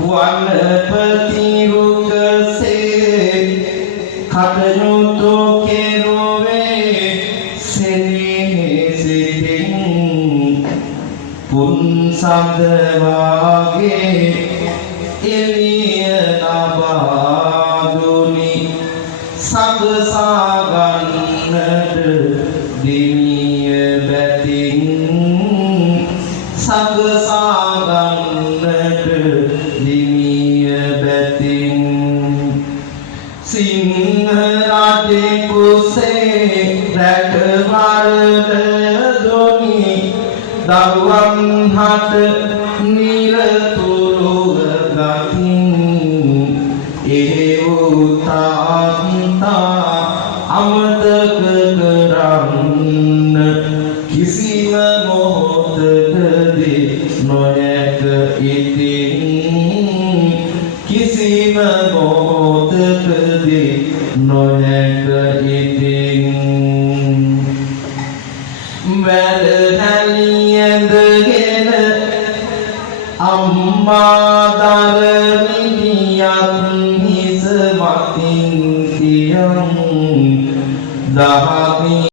වනපති රුකසේ කටයුතු කෙරුවේ සෙනෙහසිතින් පුන්සඳ වාගේ එළිය නබාදුනි සකසා ගන්නට දිමිය බැතින් සකසා ගන්නට දිමිය බැතින් සිංහ රජේ කුසේ රැකවරණ දොනි දරුවන් හට නිරතුරුව ගතින් එහෙව් තාත්තා අමතක කරන්න කිසිම මොහොතකදී නොයක ඉතින් කිසිම මොහොතකදී නොයක ඉතින් වැදහැලියඳගෙන අම්මා දරමිනියන් හිස මතින් තියන් දහක